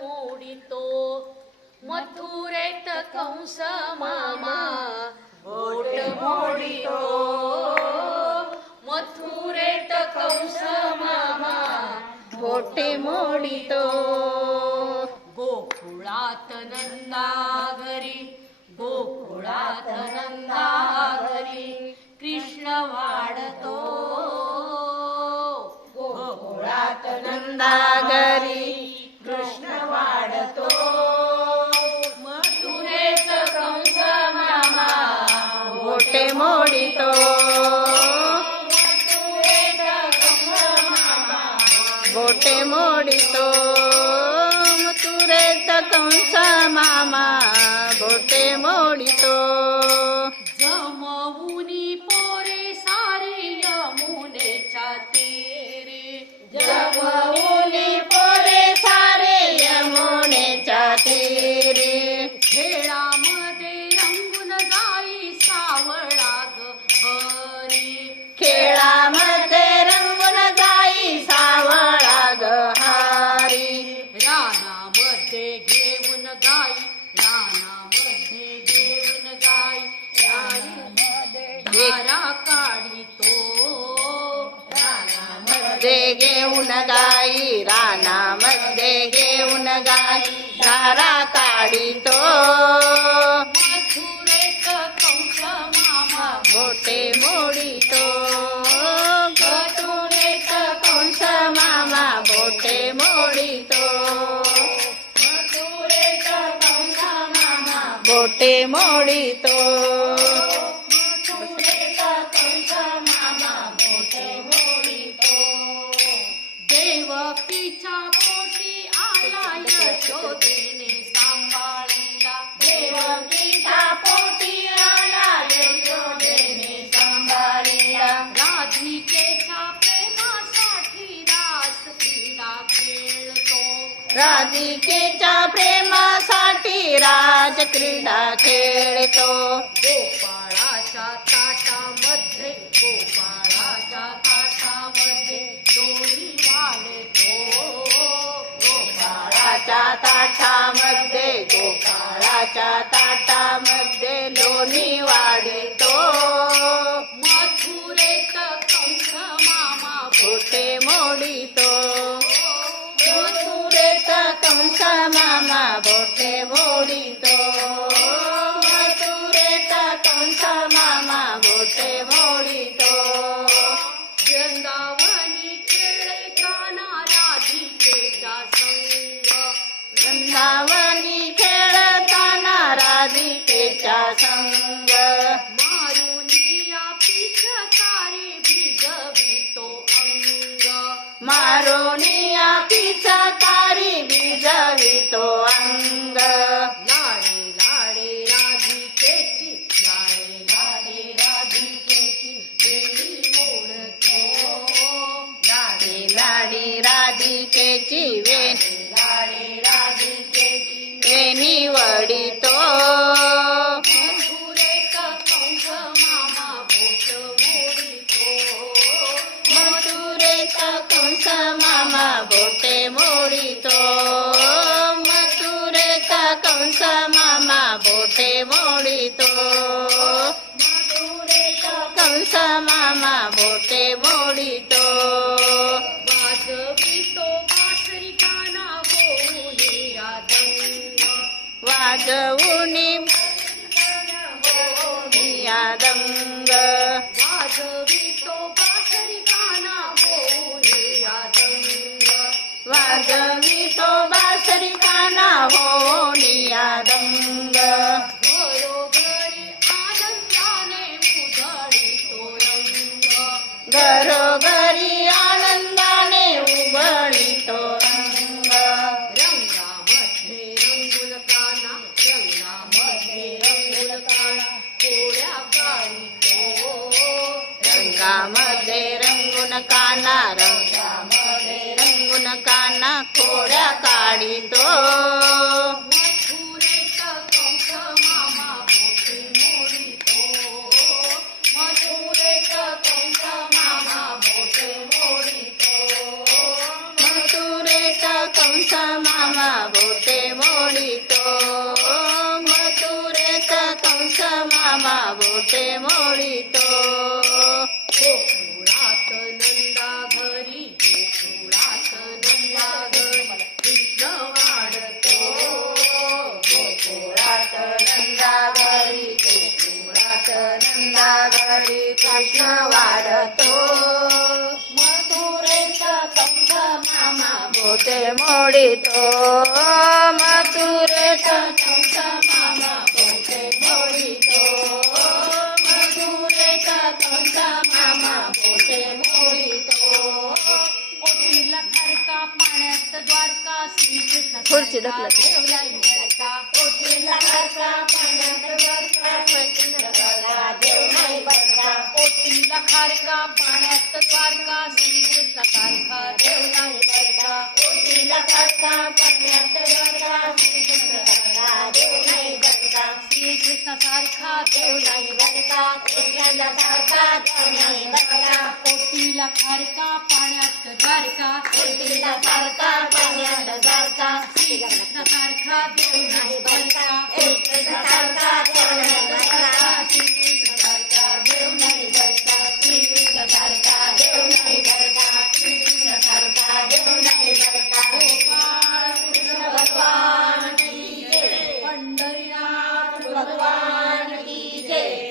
मोडितो मथुरेत कंस मामा बोट मोडितो मथुरेत कंस मामा बोटे मोडितो गोकुळात नंदा घरी गोकुळात नंदा घरी कृष्ण वाढतो गोकुळात नंदागरी कृष्ण बोटे मोडितो जमवुनी मध्ये घेऊन गाई रानामध्ये घेऊन गाई धारा काढितो. मोठे मोडितो. कंस मामा मोडितो. बोटे मोडितो. राधिकेच्या प्रेमासाठी रास क्रीडा खेळतो. राधिकेच्या प्रेमासाठी राज क्रीडा खेळतो. गोपाळाच्या ताटामध्ये गोपाळाच्या ताटामध्ये दोरी ताटामध्ये गोपाळाच्या ताटामध्ये लोणी वाढतो. मथुरेत कंस मामा बोटे मोडितो. मथुरेत कंस मामा बोटे मोडितो. मथुरेत कंस मामा बोटे मोडितो. रावणी खेळताना राधिकेच्या संग. मारुनिया पिचकारी भिजवितो अंग. मारोनिया पिचकारी बिजवितो वेणी वडितो मथुरेत कंस वाजवुनी यादंग. वाजवितो बासरी काना बोले यादंग. वाजवितो बासरी काना हो नियादंग घरोघरी आनंदाने मुधळीतो रंग. घरोघरी रंगामध्ये रंगून काना रंगामध्ये रंगून काना खोड्या काढितो मथुरेत कंस मामा बोटे मोडितो मथुरेत कंस मामा बोटे मोडितो नंदागरी कृष्ण वाढतो. मथुरेत कंस मामा बोटे मोडितो. मथुरेत कंस मामा बोटे मोडितो. मथुरेत कंस मामा बोटे मोडितो. ओटीला खरका पाण्यात द्वारका श्रीकृष्ण खुर्ची ढकलत. ओटीला हरका पाण्यात द्वारका कृष्ण करा देव नाही बरका ओटीला खारका पाण्यात द्वारका श्रीकृष्ण सारखा पाण्यात देव नाही बरका श्रीकृष्ण सारखा देवलाई बरका कृष्णाला सारखा देव नाही बरका ओटीला खारका पाण्यात द्वारका ओटीला सारखा पाण्यात वरचा श्रीकृष्ण सारखा देव नाही बरका